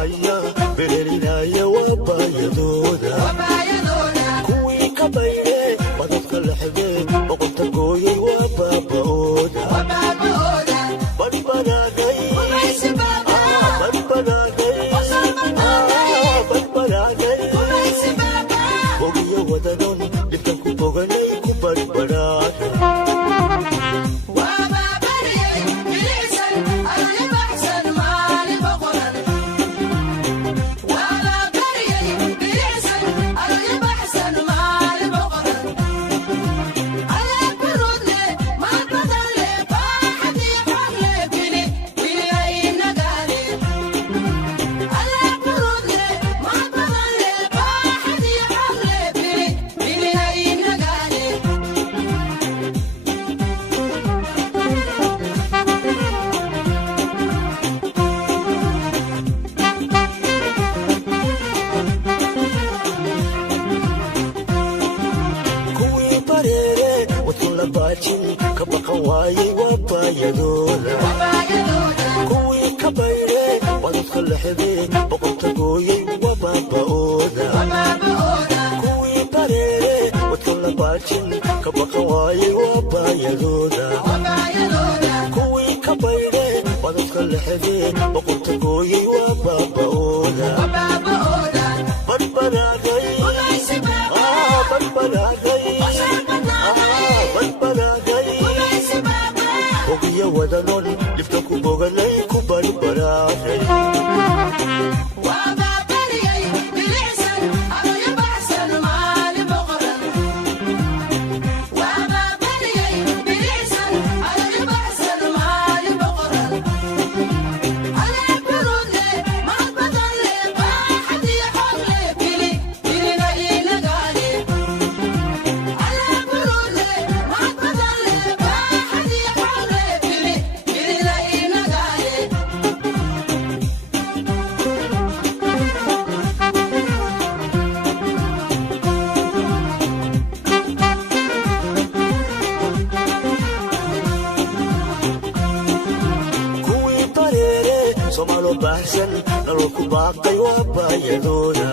baxaya berelinaya wabayadooda kuwii ka bayre badadka lexde boqonta gooyay wabaaba'ooda badbadaagay bogiyo wadanon dhibkan ku boganay ku badbadaada kuwii ka bayre badadka lexde boqonta gooyay wabaaba'ooda kuwii bareere wadka la baajin ka baqan waayay wabaayadooda kuwii ka bayre badadka lexde boqonta gooyay wabaaba'ooda badbadaagay bogiyo wadanon dhibkan ku boganay ku badbadaaday Somalo baxsan naloo ku baaqay wabayadooda